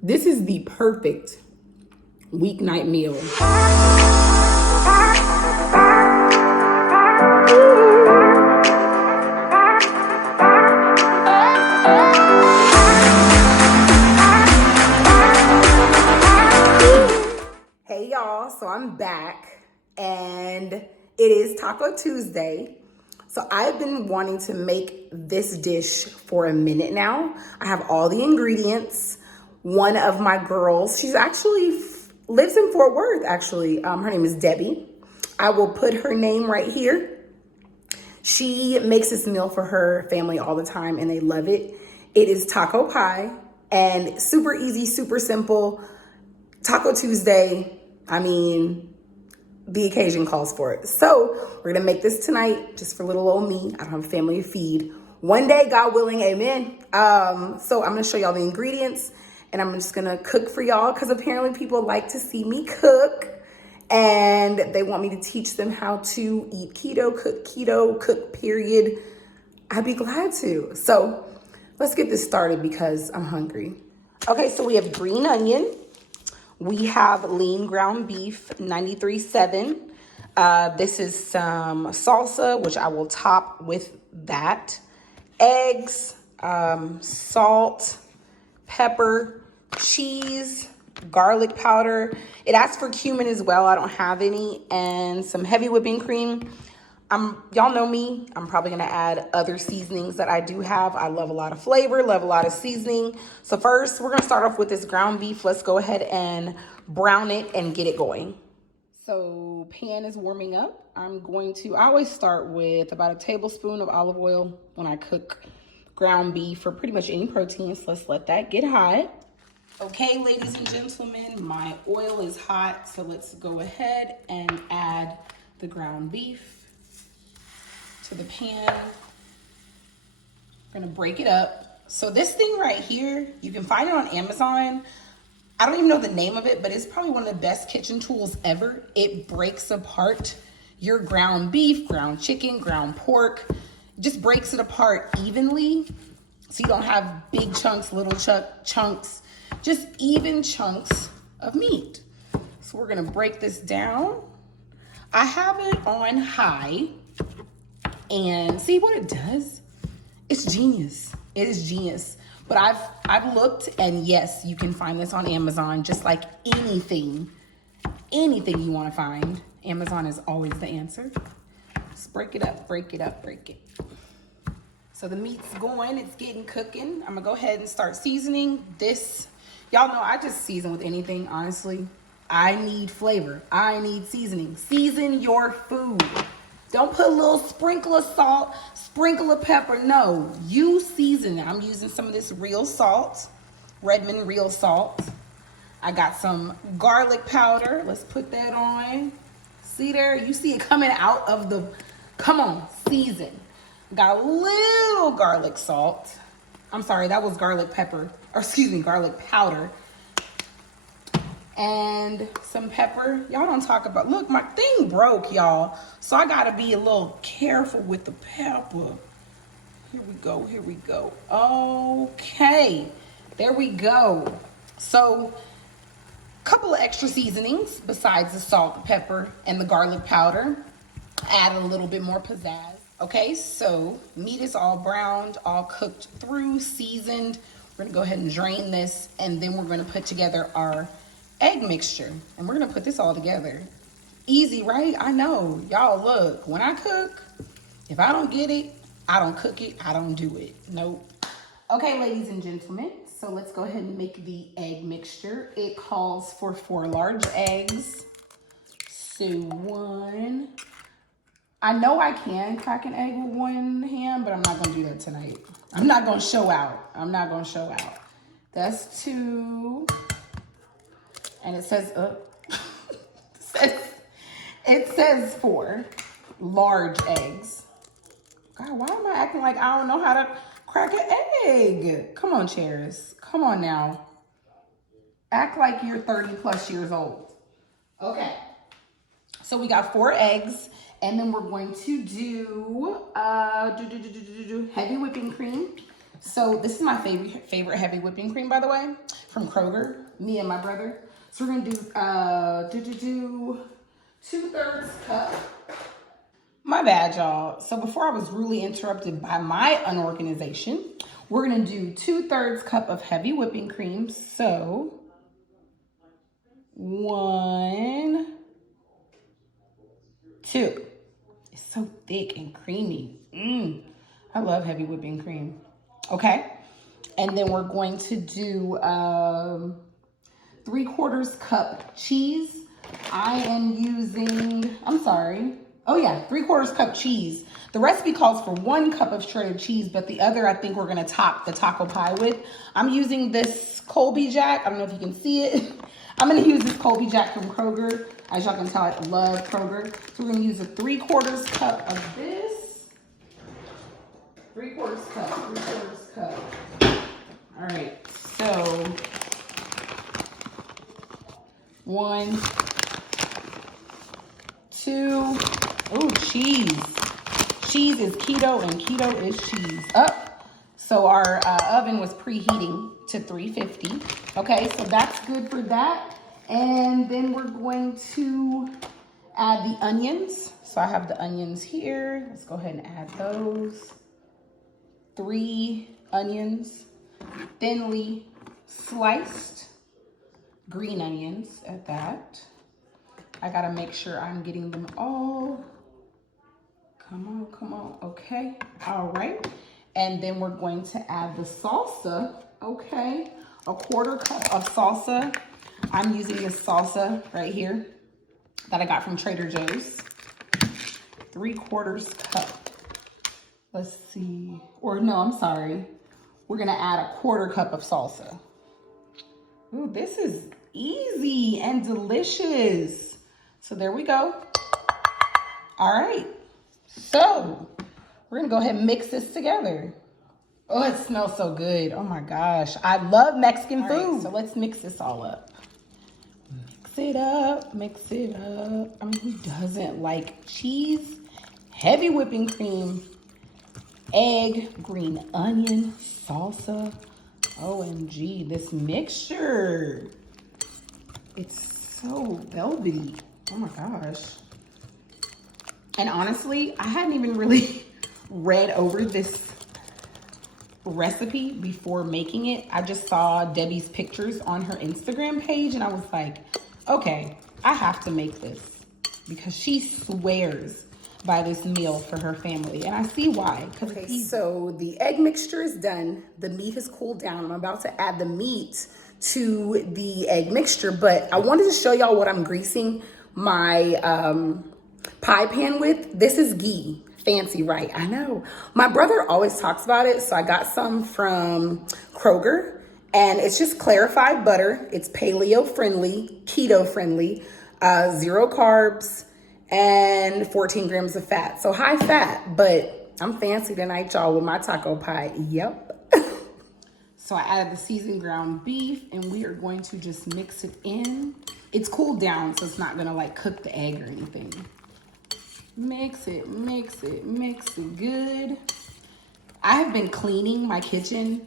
This is the perfect weeknight meal. Hey y'all, so I'm back and it is Taco Tuesday. So I've been wanting to make this dish for a minute now. I have all the ingredients. One of my girls, she's actually lives in Fort Worth actually. Her name is Debbie. I will put her name right here. She makes this meal for her family all the time and they love it. It is taco pie and super easy, super simple. Taco Tuesday, I mean, the occasion calls for it. So we're gonna make this tonight just for little old me. I don't have a family to feed. One day, God willing, amen. So I'm gonna show y'all the ingredients and I'm just gonna cook for y'all because apparently people like to see me cook and they want me to teach them how to eat keto, cook period. I'd be glad to. So let's get this started because I'm hungry. Okay, so we have green onion. We have lean ground beef, 93.7. This is some salsa, which I will top with that. Eggs, salt, pepper, cheese, garlic powder. It asks for cumin as well. I don't have any. And some heavy whipping cream. Y'all know me. I'm probably gonna add other seasonings that I do have. I love a lot of flavor, love a lot of seasoning. So first, we're gonna start off with this ground beef. Let's go ahead and brown it and get it going. So pan is warming up. I always start with about a tablespoon of olive oil when I cook ground beef or pretty much any protein. So let's let that get hot. Okay, ladies and gentlemen, my oil is hot. So let's go ahead and add the ground beef to the pan. We're gonna break it up. So this thing right here, you can find it on Amazon. I don't even know the name of it, but it's probably one of the best kitchen tools ever. It breaks apart your ground beef, ground chicken, ground pork. It just breaks it apart evenly. So you don't have big chunks, little chunks, just even chunks of meat. So we're gonna break this down. I have it on high. And see what it does? It's genius. It is genius. But I've looked and yes, you can find this on Amazon, just like anything you want to find. Amazon is always the answer. Just break it up, break it up, break it. So the meat's going, it's getting cooking. I'm gonna go ahead and start seasoning this. Y'all know I just season with anything, honestly. I need flavor, I need seasoning. Season your food. Don't put a little sprinkle of salt, sprinkle of pepper. No, you season it. I'm using some of this real salt, Redmond real salt. I got some garlic powder. Let's put that on. See there? You see it coming out of the, come on, season. Got a little garlic salt. I'm sorry, that was garlic pepper, or excuse me, garlic powder. And some pepper. Y'all don't talk about, look, my thing broke, y'all. So I gotta be a little careful with the pepper. Here we go, here we go. Okay, there we go. So, a couple of extra seasonings besides the salt, pepper, and the garlic powder. Add a little bit more pizzazz. Okay, so meat is all browned, all cooked through, seasoned. We're gonna go ahead and drain this, and then we're gonna put together our egg mixture, and we're gonna put this all together. Easy, right? I know. Y'all, look, when I cook, if I don't get it, I don't cook it, I don't do it. Nope. Okay, ladies and gentlemen, so let's go ahead and make the egg mixture. It calls for 4 large eggs. So one. I know I can crack an egg with one hand, but I'm not gonna do that tonight. I'm not gonna show out. I'm not gonna show out. That's 2. And it says, it says 4 large eggs. God, why am I acting like I don't know how to crack an egg? Come on, chairs. Come on now. Act like you're 30 plus years old. Okay. So we got 4 eggs, and then we're going to do heavy whipping cream. So this is my favorite heavy whipping cream, by the way. from Kroger, me and my brother. So we're gonna do 2/3 cup. My bad, y'all. So before I was rudely interrupted by my unorganization, we're gonna do 2/3 cup of heavy whipping cream. So 1, 2. It's so thick and creamy. I love heavy whipping cream. Okay. And then we're going to do 3/4 cup cheese. I am using, I'm sorry. Oh yeah, 3/4 cup cheese. The recipe calls for 1 cup of shredded cheese, but the other I think we're gonna top the taco pie with. I'm using this Colby Jack. I don't know if you can see it. I'm gonna use this Colby Jack from Kroger. As y'all can tell, I love Kroger. So we're gonna use a 3/4 cup of this. 3/4 cup. All right, so 1, 2. Oh, cheese. Cheese is keto and keto is cheese. Up. So our oven was preheating to 350. Okay, so that's good for that. And then we're going to add the onions. So I have the onions here. Let's go ahead and add those. 3 onions, thinly sliced green onions at that. I gotta make sure I'm getting them all. Come on, okay, all right. And then we're going to add the salsa, okay. 1/4 cup of salsa. I'm using this salsa right here that I got from Trader Joe's. 3/4 cup. Let's see, or no, I'm sorry. We're gonna add 1/4 cup of salsa. Ooh, this is easy and delicious. So there we go. All right, so we're gonna go ahead and mix this together. Oh, it smells so good. Oh my gosh, I love Mexican food. Right, so let's mix this all up. Mix it up. I mean, who doesn't like cheese, heavy whipping cream, egg, green onion, salsa? OMG, this mixture. It's so velvety. Oh my gosh. And honestly, I hadn't even really read over this recipe before making it. I just saw Debbie's pictures on her Instagram page and I was like, okay, I have to make this because she swears by this meal for her family. And I see why. Okay, so the egg mixture is done. The meat has cooled down. I'm about to add the meat to the egg mixture, but I wanted to show y'all what I'm greasing my pie pan with. This is ghee. Fancy, right? I know. My brother always talks about it, so I got some from Kroger, and it's just clarified butter. It's paleo friendly, keto friendly, 0 carbs, and 14 grams of fat. So high fat, but I'm fancy tonight, y'all, with my taco pie. Yep. So I added the seasoned ground beef, and we are going to just mix it in. It's cooled down, so it's not gonna like cook the egg or anything. Mix it good. I have been cleaning my kitchen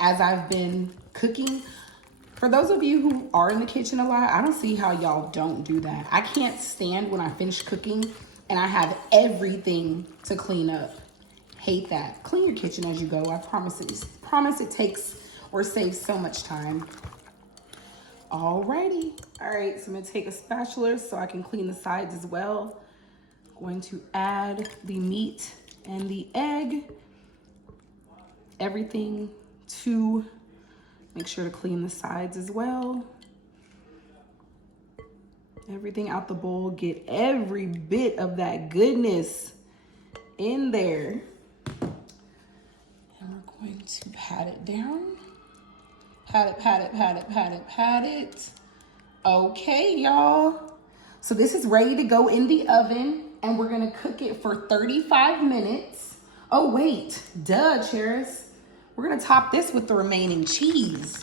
as I've been cooking. For those of you who are in the kitchen a lot, I don't see how y'all don't do that. I can't stand when I finish cooking and I have everything to clean up. Hate that. Clean your kitchen as you go. I promise it takes or saves so much time. Alrighty. All right, so I'm gonna take a spatula so I can clean the sides as well. Going to add the meat and the egg, everything to make sure to clean the sides as well. Everything out the bowl, get every bit of that goodness in there. And we're going to pat it down. Pat it. Okay, y'all. So this is ready to go in the oven. And we're gonna cook it for 35 minutes. Oh wait, duh, Cheris. We're gonna top this with the remaining cheese.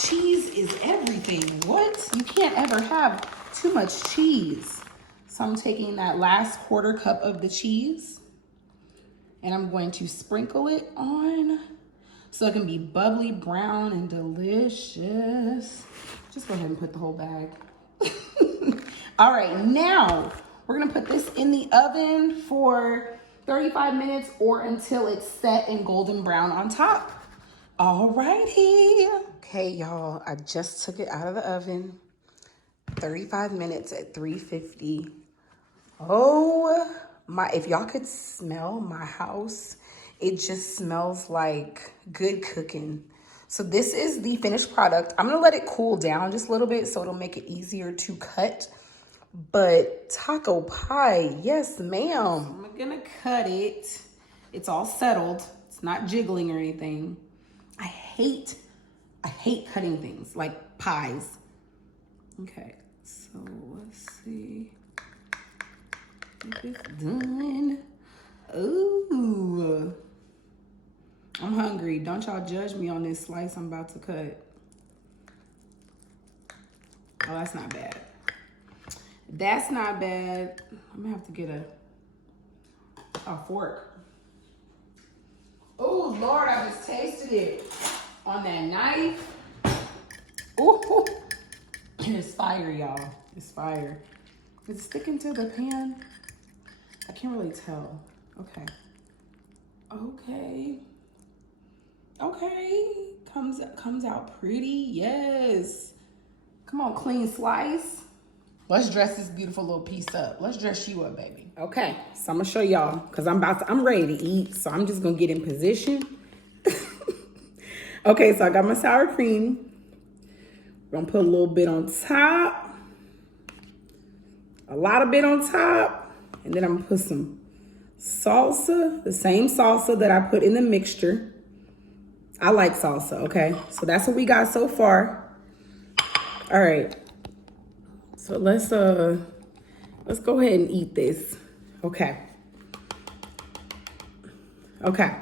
Cheese is everything. What? You can't ever have too much cheese. So I'm taking that last 1/4 cup of the cheese and I'm going to sprinkle it on. so it can be bubbly, brown, and delicious. Just go ahead and put the whole bag. All right, now we're gonna put this in the oven for 35 minutes or until it's set and golden brown on top. All righty. Okay, y'all, I just took it out of the oven. 35 minutes at 350. Oh my, if y'all could smell my house, it just smells like good cooking. So this is the finished product. I'm gonna let it cool down just a little bit so it'll make it easier to cut. But taco pie, yes ma'am. I'm gonna cut it. It's all settled. It's not jiggling or anything. I hate cutting things like pies. Okay, so let's see if it's done. Ooh, I'm hungry. Don't y'all judge me on this slice I'm about to cut. Oh, that's not bad. That's not bad. I'm gonna have to get a fork. Oh Lord, I just tasted it on that knife. Ooh, it's fire, y'all. It's fire. Is it sticking to the pan? I can't really tell. Okay. Okay. Okay. Comes out pretty. Yes. Come on, clean slice. Let's dress this beautiful little piece up. Let's dress you up, baby. Okay, so I'm gonna show y'all because I'm ready to eat. So I'm just gonna get in position. Okay, so I got my sour cream. We're gonna put a little bit on top. A lot of bit on top. And then I'm gonna put some salsa, the same salsa that I put in the mixture. I like salsa, okay? So that's what we got so far. All right. So let's go ahead and eat this. Okay. Okay.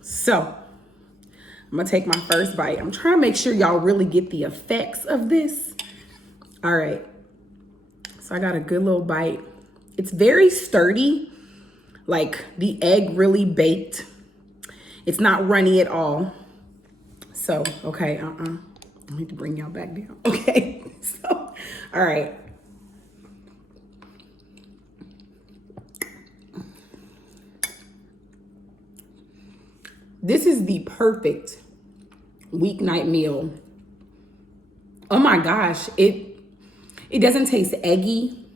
So I'm gonna take my first bite. I'm trying to make sure y'all really get the effects of this. All right. So I got a good little bite. It's very sturdy, like the egg really baked. It's not runny at all. So, okay, I need to bring y'all back down. Okay, so, all right. This is the perfect weeknight meal. Oh my gosh, it doesn't taste eggy.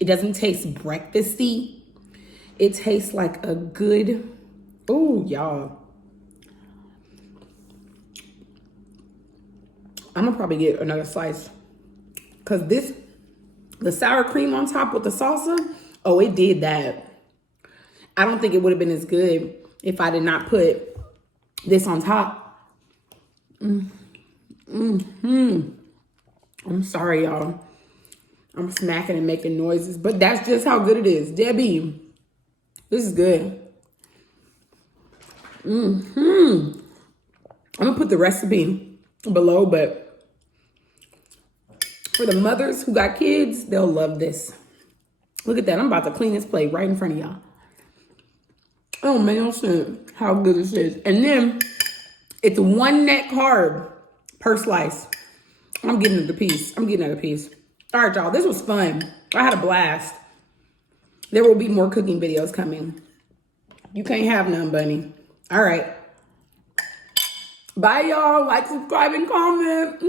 It doesn't taste breakfasty. It tastes like a good, ooh, y'all. I'm gonna probably get another slice because the sour cream on top with the salsa, oh, it did that. I don't think it would have been as good if I did not put this on top. I'm sorry, y'all. I'm smacking and making noises, but that's just how good it is. Debbie, this is good. I'm gonna put the recipe below, but for the mothers who got kids, they'll love this. Look at that. I'm about to clean this plate right in front of y'all. Oh, man, no sense how good this is. And then it's 1 net carb per slice. I'm getting another piece. All right, y'all. This was fun. I had a blast. There will be more cooking videos coming. You can't have none, bunny. All right. Bye, y'all. Like, subscribe, and comment.